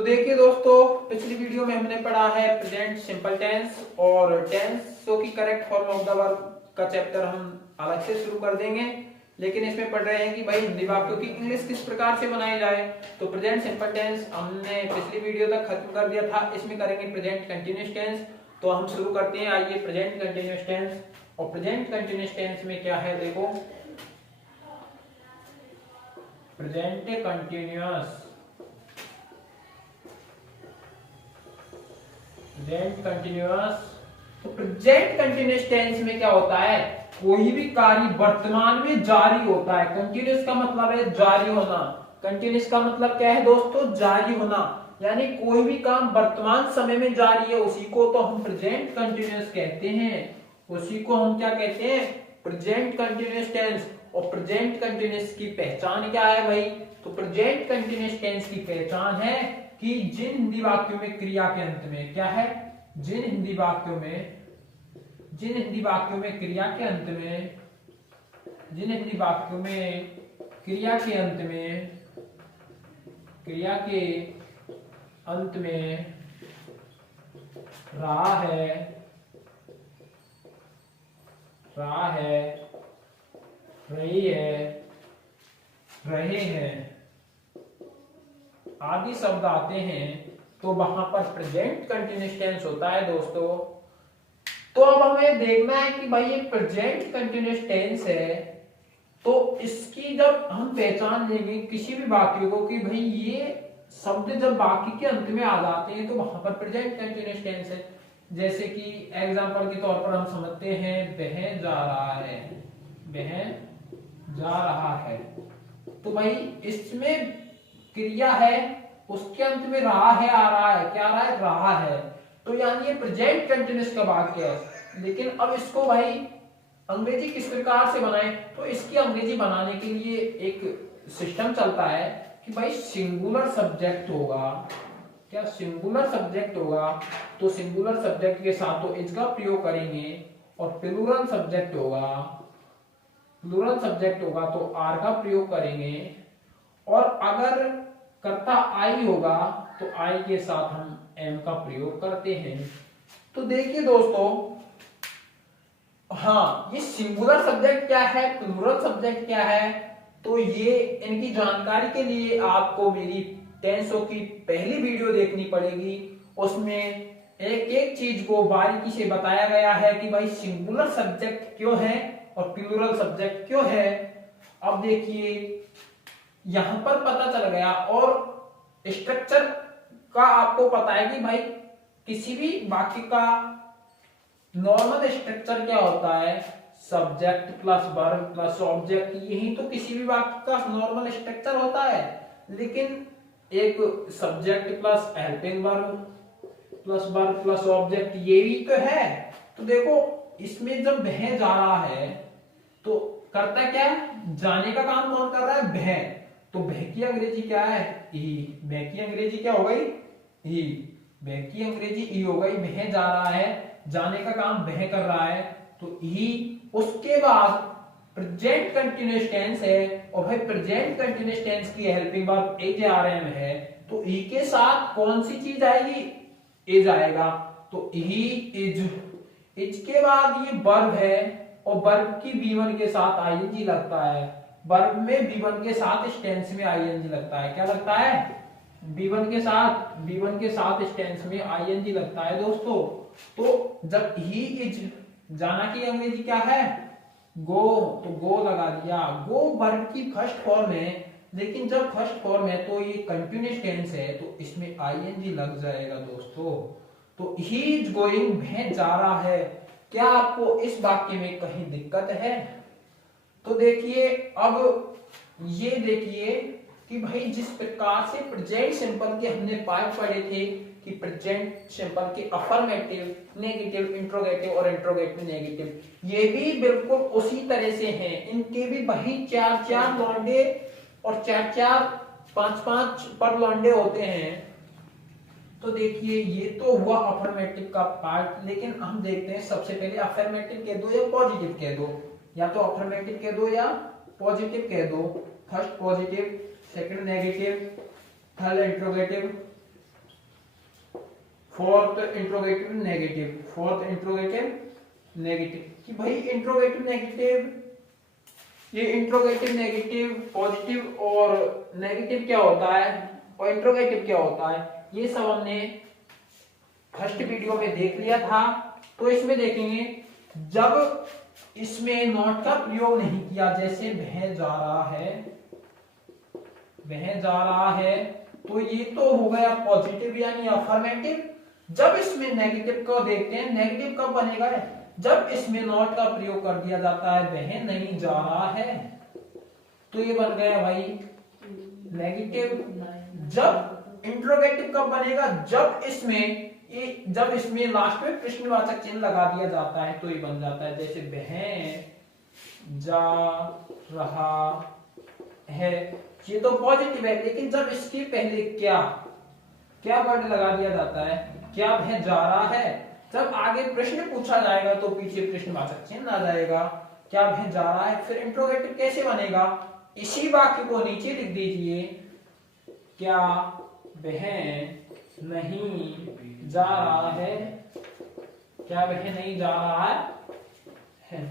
तो देखिए दोस्तों, पिछली वीडियो में हमने पढ़ा है प्रेजेंट सिंपल टेंस और टेंसों की correct form of the verb का चैप्टर हम अलग से शुरू कर देंगे। लेकिन इसमें पढ़ रहे हैं कि भाई हिंदी वाक्यों की इंग्लिश किस प्रकार से बनाई जाए। तो प्रेजेंट सिंपल टेंस हमने पिछली वीडियो तक खत्म कर दिया था, इसमें करेंगे प्रेजेंट कंटिन्यूअस टेंस। तो हम शुरू करते हैं, आइए प्रेजेंट कंटिन्यूअस टेंस। और प्रेजेंट कंटिन्यूअस टेंस में क्या है, देखो प्रेजेंट कंटिन्यूअस तो प्रेजेंट कंटिन्यूअस टेंस में क्या होता है, कोई भी कार्य वर्तमान में जारी होता है। कंटिन्यूअस का मतलब है जारी होना। कंटिन्यूअस का मतलब क्या है दोस्तों, जारी होना। यानी कोई भी काम वर्तमान समय में जारी है, उसी को तो हम प्रेजेंट कंटिन्यूअस कहते हैं। उसी को हम क्या कहते हैं, प्रेजेंट कंटिन्यूअस टेंस। और प्रेजेंट कंटिन्यूअस की पहचान क्या है भाई, तो प्रेजेंट कंटिन्यूअस टेंस की पहचान है कि जिन हिंदी वाक्यों में क्रिया के अंत में क्या है, जिन हिंदी वाक्यों में क्रिया के अंत में, जिन हिंदी वाक्यों में क्रिया के अंत में रहा है, रही है, रहे हैं आदि शब्द आते हैं, तो वहां पर प्रेजेंट कंटिन्यूअस टेंस होता है दोस्तों। तो अब हमें देखना है कि भाई ये प्रेजेंट कंटिन्यूअस टेंस है, तो इसकी जब हम पहचान लेंगे किसी भी वाक्य को कि भाई ये शब्द जब वाक्य के अंत में आ जाते हैं तो वहां पर प्रेजेंट कंटिन्यूअस टेंस है। जैसे कि एग्जांपल के तौर पर हम समझते हैं, वह जा रहा है, वह जा रहा है। तो भाई इसमें क्रिया है, उसके अंत में रहा है आ रहा है, क्या आ रहा है, रहा है। तो यानी ये प्रेजेंट कंटिन्यूअस का वाक्य है। लेकिन अब इसको भाई अंग्रेजी किस प्रकार से बनाएं, तो इसकी अंग्रेजी बनाने के लिए एक सिस्टम चलता है कि भाई सिंगुलर सब्जेक्ट होगा। क्या सिंगुलर सब्जेक्ट होगा, तो सिंगुलर सब्जेक्ट के साथ तो इज का प्रयोग करेंगे। और प्लूरल सब्जेक्ट होगा तो आर का प्रयोग करेंगे। और अगर कर्ता आई होगा तो आई के साथ हम एम का प्रयोग करते हैं। तो देखिए दोस्तों, हाँ ये सिंगुलर सब्जेक्ट क्या है, प्लूरल सब्जेक्ट क्या है, तो ये इनकी जानकारी के लिए आपको मेरी टेंसों की पहली वीडियो देखनी पड़ेगी। उसमें एक एक चीज को बारीकी से बताया गया है कि भाई सिंगुलर सब्जेक्ट क्यों है और प्लूरल सब्जेक्ट क्यों है। अब देखिए यहां पर पता चल गया। और स्ट्रक्चर का आपको पता है कि भाई किसी भी वाक्य का नॉर्मल स्ट्रक्चर क्या होता है, subject plus verb plus object, यही तो किसी भी वाक्य का नॉर्मल स्ट्रक्चर होता है। लेकिन एक subject plus helping verb plus object, ये भी तो है। तो देखो इसमें जब वह जा रहा है तो करता क्या है, जाने का काम कौन कर रहा है, वह। तो वह की अंग्रेजी क्या है, ई। वह की अंग्रेजी क्या हो गई, ई। वह की अंग्रेजी ई हो गई। वह जा रहा है, जाने का काम वह कर रहा है, तो ई। उसके बाद प्रेजेंट कंटिन्यूअस टेंस है, और भाई प्रेजेंट कंटिन्यूअस टेंस की हेल्पिंग वर्ब इज आ रहे है, तो ई के साथ कौन सी चीज आएगी, इज आएगा। तो ई इज के बाद ये वर्ब है, और वर्ब की V1 के साथ आईएनजी लगता है। वर्ब में V1 के साथ इस टेंस में आईएनजी लगता है। क्या लगता है, V1 के साथ इस टेंस में आईएनजी लगता है दोस्तों। तो जब ही इज, जाना की अंग्रेजी क्या है, गो, तो गो लगा दिया। गो वर्ब की फर्स्ट फॉर्म है, लेकिन जब फर्स्ट फॉर्म है तो ये कंटिन्यूअस टेंस है, तो इसमें आईएनजी लग जाएगा दोस्तों। तो ही इज गोइंग, वह जा रहा है। क्या आपको इस वाक्य में कहीं दिक्कत है, तो देखिए अब ये देखिए कि भाई जिस प्रकार से प्रेजेंट सिंपल के हमने पार्ट पढ़े थे कि प्रेजेंट सिंपल के अफर्मेटिव, नेगेटिव, इंट्रोगेटिव और इंट्रोगेटिव नेगेटिव, ये भी बिल्कुल उसी तरह से हैं। इनके भी वही 4-4 लौंडे और 4-4, 5-5 पर लौंडे होते हैं। तो देखिए ये तो हुआ अफर्मेटिव का पार्ट। लेकिन हम देखते हैं, सबसे पहले अफर्मेटिव कह दो या पॉजिटिव कह दो, या तो अफर्मेटिव कह दो या पॉजिटिव कह दो। First positive, second negative, third interrogative, fourth interrogative negative कि भाई इंट्रोगेटिव नेगेटिव, ये इंट्रोगेटिव नेगेटिव पॉजिटिव और नेगेटिव क्या होता है और इंट्रोगेटिव क्या होता है, ये सब हमने फर्स्ट वीडियो में देख लिया था। तो इसमें देखेंगे जब इसमें नॉट का प्रयोग नहीं किया, जैसे वह जा रहा है, तो ये तो हो गया पॉजिटिव यानी अफर्मेटिव। जब इसमें नेगेटिव को देखते हैं, नेगेटिव कब बनेगा, जब इसमें नॉट का प्रयोग कर दिया जाता है, वह नहीं जा रहा है, तो ये बन गया भाई नेगेटिव। जब इंट्रोगेटिव कब बनेगा, जब इसमें लास्ट में प्रश्नवाचक चिन्ह लगा दिया जाता है, तो ये बन जाता है, जैसे वह जा रहा है, ये तो पॉजिटिव है, लेकिन जब इसके पहले क्या वर्ड लगा दिया जाता है, क्या वह जा रहा है, जब आगे प्रश्न पूछा जाएगा तो पीछे प्रश्नवाचक चिन्ह आ जाएगा, क्या वह जा रहा है। फिर इंट्रोगेटिव कैसे बनेगा, इसी वाक्य को नीचे लिख दीजिए, क्या वह नहीं जा रहा है, क्या वह नहीं जा रहा है।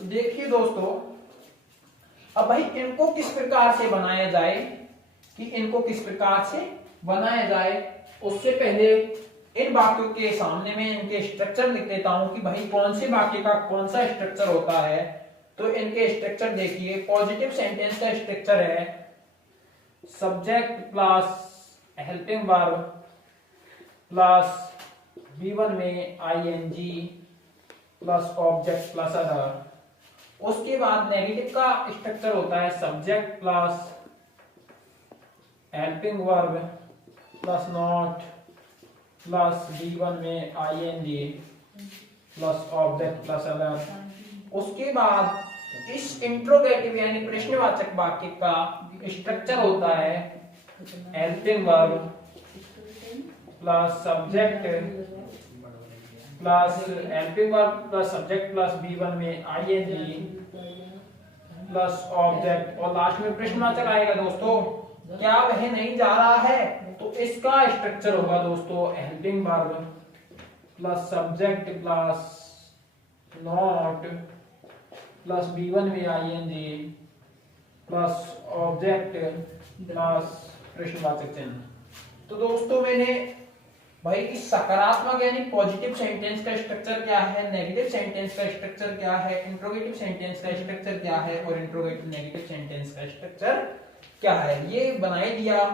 तो देखिए दोस्तों, अब भाई इनको किस प्रकार से बनाया जाए, उससे पहले इन वाक्यों के सामने में इनके स्ट्रक्चर लिख देता हूं कि भाई कौन से वाक्य का कौन सा स्ट्रक्चर होता है। तो इनके स्ट्रक्चर देखिए, पॉजिटिव सेंटेंस का स्ट्रक्चर है subject plus helping verb plus V1 में ing plus object plus other. उसके बाद नेगेटिव का स्ट्रक्चर होता है subject plus helping verb plus not plus V1 में ing plus object plus other. उसके बाद इस इंट्रोगेटिव यानी प्रश्नवाचक वाक्य का स्ट्रक्चर होता है helping verb plus subject plus helping verb plus subject plus V1 में ing प्लस ऑब्जेक्ट और लास्ट में प्रश्नवाचक आएगा दोस्तों, क्या वह नहीं जा रहा है। तो इसका स्ट्रक्चर होगा दोस्तों helping verb plus subject plus not plus V1 में ing प्लस ऑब्जेक्ट प्लस प्रश्नवाचक चिन्ह। तो दोस्तों मैंने भाई इस सकारात्मक यानी पॉजिटिव सेंटेंस का स्ट्रक्चर क्या है, नेगेटिव सेंटेंस का स्ट्रक्चर क्या है, इंट्रोगेटिव सेंटेंस का स्ट्रक्चर क्या है और इंट्रोगेटिव नेगेटिव सेंटेंस का स्ट्रक्चर क्या है, ये बनाई दिया।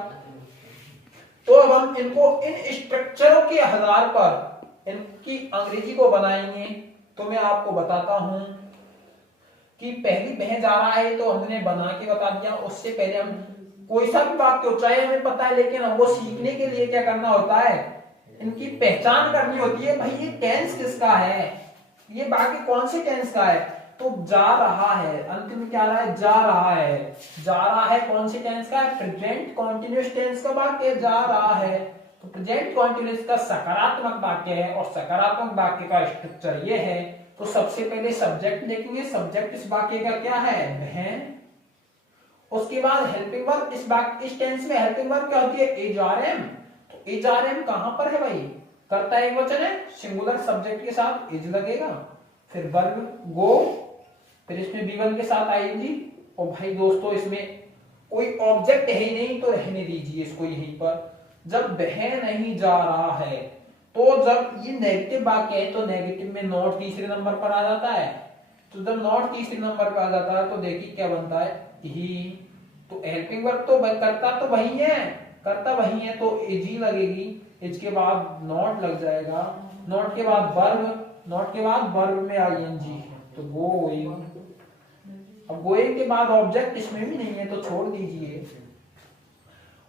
तो अब हम इनको इन स्ट्रक्चरों के आधार पर इनकी अंग्रेजी को बनाएंगे। तो मैं आपको बताता हूं कि पहली बह जा रहा है तो हमने बना के बता दिया। उससे पहले हम कोई सा भी वाक्य हो चाहे हमें पता है, लेकिन हम वो सीखने के लिए क्या करना होता है, इनकी पहचान करनी होती है। भाई ये टेंस किसका है, ये वाक्य कौन से टेंस का है। तो जा रहा है, अंत में क्या रहा है, जा रहा है। जा रहा है कौन से टेंस का है, प्रेजेंट कॉन्टिन्यूअस टेंस का वाक्य जा रहा है। तो प्रेजेंट कॉन्टिन्यूअस का सकारात्मक वाक्य है और सकारात्मक वाक्य का स्ट्रक्चर ये है। तो सबसे पहले सब्जेक्ट देखेंगे, सब्जेक्ट इस वाक्य का क्या है, वह। उसके बाद हेल्पिंग वर्ब, इस टेंस में हेल्पिंग वर्ब क्या होती है, एचआरएम। तो एचआरएम कहां पर है भाई, कर्ता एकवचन है, सिंगुलर सब्जेक्ट के साथ इज लगेगा, फिर वर्ब गो, फिर इसमें V1 के साथ आएगी। और भाई दोस्तों इसमें कोई ऑब्जेक्ट है ही नहीं, तो रहने दीजिए इसको यहीं पर। जब वह नहीं जा रहा है, तो जब ये नेगेटिव वाक्य है तो नेगेटिव में नॉट तीसरे नंबर पर आ जाता है। तो जब नॉट तीसरे नंबर पर आ जाता है तो देखिए क्या बनता है, ही। तो हेल्पिंग वर्ब तो करता तो वही है, करता वही है, तो इज ही लगेगी, इज के बाद नॉट लग जाएगा, नॉट के बाद वर्ब, नॉट के बाद वर्ब में ing, तो गोइंग। अब गोइंग के बाद ऑब्जेक्ट इसमें भी नहीं है तो छोड़ दीजिए।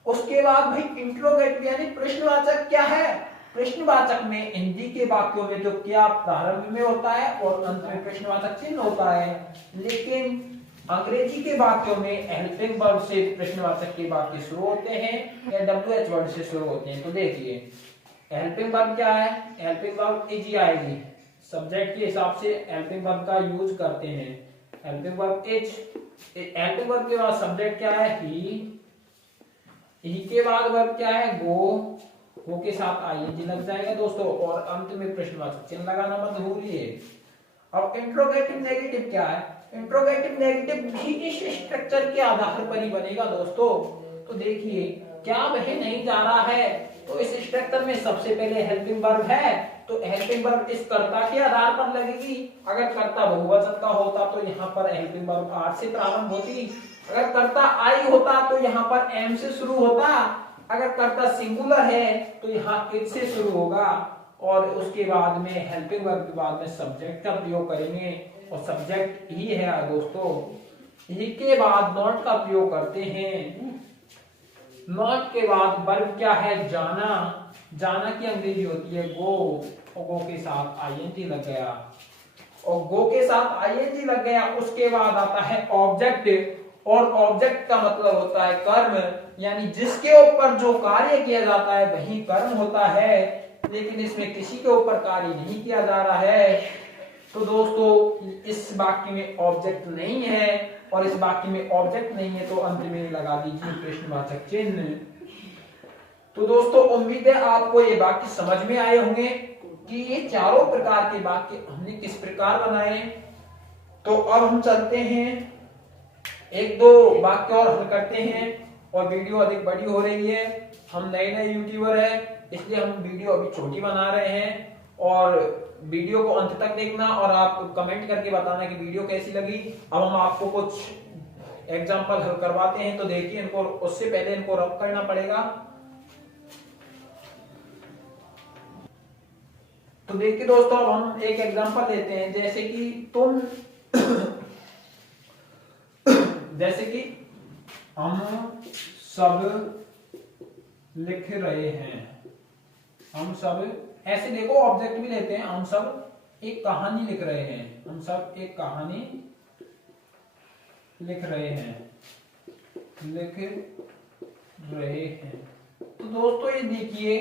उसके बाद भाई इंट्रोगेटिव यानी प्रश्नवाचक क्या है, प्रश्नवाचक में हिंदी के वाक्यों में तो क्या प्रारंभ में होता है और अंत में प्रश्नवाचक चिन्ह होता है, लेकिन अंग्रेजी के वाक्यों में हेल्पिंग वर्ब से प्रश्नवाचक के वाक्य शुरू होते हैं या WH वर्ड से शुरू होते हैं। तो देखिए हेल्पिंग वर्ब क्या है, हेल्पिंग वर्ब इज ही आएगी, सब्जेक्ट के हिसाब से हेल्पिंग वर्ब का यूज करते हैं। Helping verb is, helping verb के बाद सब्जेक्ट क्या है, ही के बाद वर्ब क्या है, गो, गो के साथ आईएनजी लग जाएगा दोस्तों, और अंत में प्रश्नवाचक चिन्ह लगाना मत भूलिए। अब इंट्रोगेटिव नेगेटिव क्या है? इंट्रोगेटिव नेगेटिव भी इस स्ट्रक्चर के आधार पर ही बनेगा दोस्तों। तो देखिए, क्या वह नहीं जा रहा है, तो इस स्ट्रक्चर में सबसे पहले हेल्पिंग वर्ब है, तो हेल्पिंग वर्ब इस कर्ता के आधार पर लगेगी। अगर कर्ता बहुवचन का होता तो यहाँ पर हेल्पिंग वर्ब आर से प्रारंभ होती। अगर कर्ता आई होता तो यहाँ पर एम से शुरू होता। अगर कर्ता सिंगुलर है तो यहाँ इट से शुरू होगा, और उसके बाद में हेल्पिंग वर्ब के बाद में सब्जेक्ट का प्रयोग करेंगे, और सब्जेक्ट ही है दोस्तों। ही के बाद नॉट का प्रयोग करते हैं। नॉट के बाद वर्ब क्या है? जाना। जाना की अंग्रेजी होती है गो, और गो के साथ आईएनजी लग गया, और गो के साथ आईएनजी लग गया। उसके बाद आता है ऑब्जेक्ट, और ऑब्जेक्ट का मतलब होता है कर्म, यानी जिसके ऊपर जो कार्य किया जाता है वही कर्म होता है, लेकिन इसमें किसी के ऊपर कार्य नहीं किया जा रहा है। तो दोस्तों इस वाक्य में ऑब्जेक्ट नहीं है, और इस वाक्य में ऑब्जेक्ट नहीं है तो अंत में लगा दीजिए प्रश्नवाचक चिन्ह। तो दोस्तों उम्मीद है आपको ये वाक्य समझ में आए होंगे कि ये चारों प्रकार के वाक्य हमने किस प्रकार बनाए। तो अब हम चलते हैं, एक दो वाक्य और हल करते हैं, और वीडियो अधिक बड़ी हो रही है। हम नए नए यूट्यूबर है, इसलिए हम वीडियो अभी छोटी बना रहे हैं। और वीडियो को अंत तक देखना, और आप कमेंट करके बताना कि वीडियो कैसी लगी। अब हम आपको कुछ एग्जांपल हल करवाते हैं, तो देखिए इनको, उससे पहले इनको रब करना पड़ेगा। तो देखिए दोस्तों, अब हम एक एग्जांपल लेते हैं, जैसे कि तुम जैसे कि हम सब लिख रहे हैं। हम सब, ऐसे देखो ऑब्जेक्ट भी लेते हैं। हम सब एक कहानी लिख रहे हैं। हम सब एक कहानी लिख रहे हैं। लिख रहे हैं। तो दोस्तों ये देखिए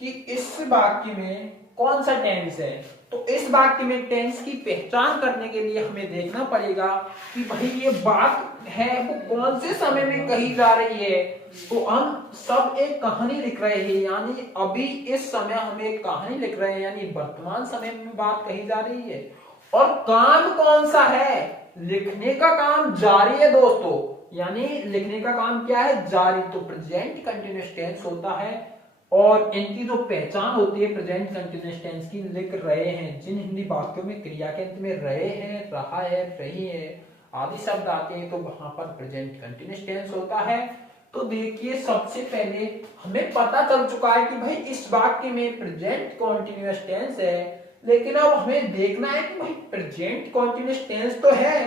कि इस वाक्य में कौन सा टेंस है। तो इस वाक्य में टेंस की पहचान करने के लिए हमें देखना पड़ेगा कि भाई ये बात है वो कौन से समय में कही जा रही है। तो हम सब एक कहानी लिख रहे हैं, यानी अभी इस समय हम एक कहानी लिख रहे हैं, यानी वर्तमान समय में बात कही जा रही है। और काम कौन सा है? लिखने का काम जारी है दोस्तों, यानी लिखने का काम क्या है? जारी। तो प्रेजेंट कंटिन्यूअस टेंस होता है, और इनकी जो पहचान होती है प्रेजेंट कंटिन्यूअस टेंस की, लिख रहे हैं। जिन हिंदी वाक्यों में क्रिया के अंत में रहे हैं, रहा है, रही है आदि शब्द आते हैं, तो वहां पर प्रेजेंट कंटिन्यूअस टेंस होता है। तो देखिए सबसे पहले हमें पता चल चुका है कि भाई इस वाक्य में प्रेजेंट कंटिन्यूअस टेंस है, लेकिन अब हमें देखना है कि भाई प्रेजेंट कंटिन्यूअस टेंस तो है,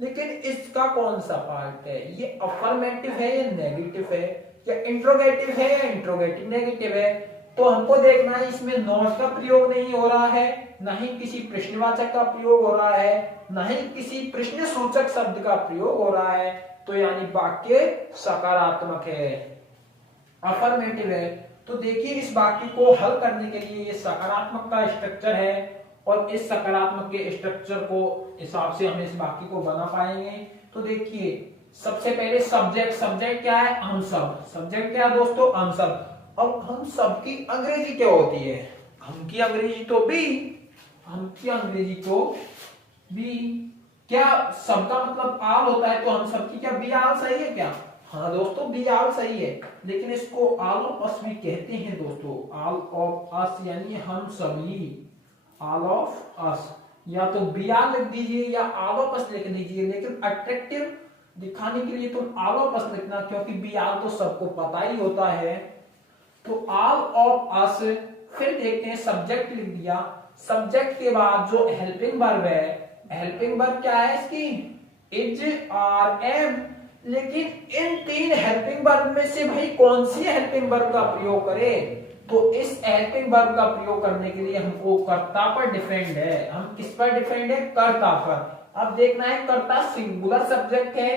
लेकिन इसका कौन सा पार्ट है? ये अफर्मेटिव है या नेगेटिव है, या इंट्रोगेटिव है या इंट्रोगेटिव नेगेटिव है? तो हमको देखना है इसमें नॉट का प्रयोग नहीं हो रहा है, ना ही किसी प्रश्नवाचक का प्रयोग हो रहा है, ना ही किसी प्रश्न सूचक शब्द का प्रयोग हो रहा है। तो यानी वाक्य सकारात्मक है, अफर्मेटिव है। तो देखिए इस वाक्य को हल करने के लिए ये सकारात्मक का स्ट्रक्चर है, और इस सकारात्मक के स्ट्रक्चर को हिसाब से हम इस वाक्य को बना पाएंगे। तो देखिए सबसे पहले सब्जेक्ट। सब्जेक्ट क्या है? हम सब। सब्जेक्ट क्या है दोस्तों? हम सब। अब हम सब की अंग्रेजी क्या होती है? हम की अंग्रेजी तो बी। हम की अंग्रेजी तो बी। क्या सबका मतलब आल होता है, तो हम सबकी क्या बी आल सही है क्या? हाँ दोस्तों बी आल सही है, लेकिन इसको आल ऑफ अस भी कहते हैं दोस्तों। आल ऑफ अस यानी हम सभी। आल ऑफ अस, या तो बी आल लिख दीजिए या आल ऑफ अस लिख दीजिए, लेकिन अट्रैक्टिव दिखाने के लिए तुम आल ऑफ अस लिखना, क्योंकि बी आल तो सबको पता ही होता है। तो आल ऑफ अस। फिर देखते हैं सब्जेक्ट लिख दिया। सब्जेक्ट के बाद जो हेल्पिंग वर्ब है, हेल्पिंग वर्ब क्या है इसकी? Is, are, am. लेकिन इन तीन हेल्पिंग वर्ब में से भाई कौन सी हेल्पिंग वर्ब का प्रयोग करें? तो इस हेल्पिंग वर्ब का प्रयोग करने के लिए हमको कर्ता पर डिपेंड है। हम किस पर डिपेंड है? कर्ता पर। अब देखना है कर्ता सिंगुलर सब्जेक्ट है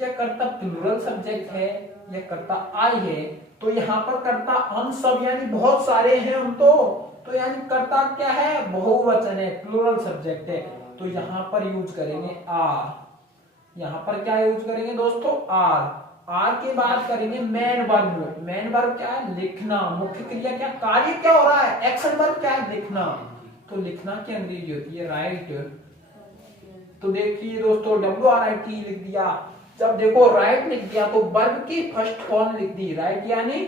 या कर्ता प्लूरल सब्जेक्ट है या कर्ता आई है। तो यहाँ पर कर्ता हम सब यानी बहुत सारे हैं हम तो यानी कर्ता क्या है? बहुवचन है, प्लूरल सब्जेक्ट है। तो यहाँ पर यूज करेंगे आर। यहाँ पर क्या यूज करेंगे दोस्तों? आर। आर के बाद करेंगे मेन वर्ब। मेन वर्ब क्या है? लिखना। मुख्य क्रिया क्या, कार्य क्या हो रहा है? एक्शन वर्ब क्या है? लिखना। तो लिखना की अंग्रेजी होती है राइट। तो देखिए दोस्तों WRIT लिख दिया। जब देखो राइट लिख दिया तो वर्ब की फर्स्ट फॉर्म लिख दी राइट, यानी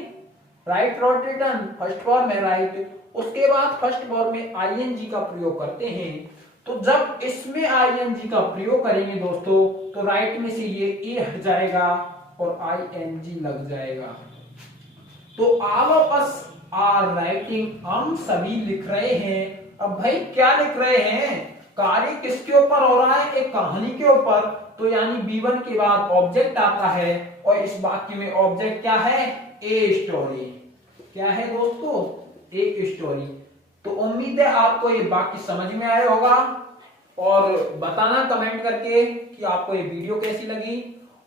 write wrote written first form है राइट। उसके बाद फर्स्ट फॉर्म में ING का प्रयोग करते हैं। तो जब इसमें ING का प्रयोग करेंगे दोस्तों तो राइट में से ये ए हट जाएगा और ING लग जाएगा। तो all of us are writing, हम सभी लिख रहे हैं। अब भाई क्या लिख रहे हैं? कार्य किसके ऊपर हो रहा है? एक कहानी के ऊपर। तो यानी B1 के बाद ऑब्जेक्ट आता है और इस वाक्य में ऑब्जेक्ट क्या है? A story. क्या है दोस्तों? A story. तो उम्मीद है आपको ये वाक्य समझ में आया होगा और बताना कमेंट करके कि आपको ये वीडियो कैसी लगी।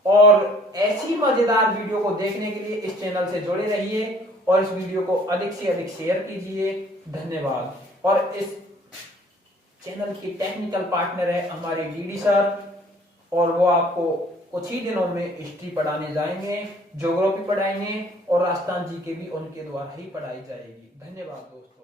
और ऐसी मजेदार वीडियो को देखने के लिए इस चैनल से जुड़े रहिए और इस वीडियो को अधिक से अधिक शेयर कीजिए। धन्यवाद। और इस चैनल की टेक्निकल पार्टनर है हमारे DD सर, और वो आपको कुछ ही दिनों में हिस्ट्री पढ़ाने जाएंगे, ज्योग्राफी पढ़ाएंगे और राजस्थान जी के भी उनके द्वारा ही पढ़ाई जाएगी। धन्यवाद दोस्तों।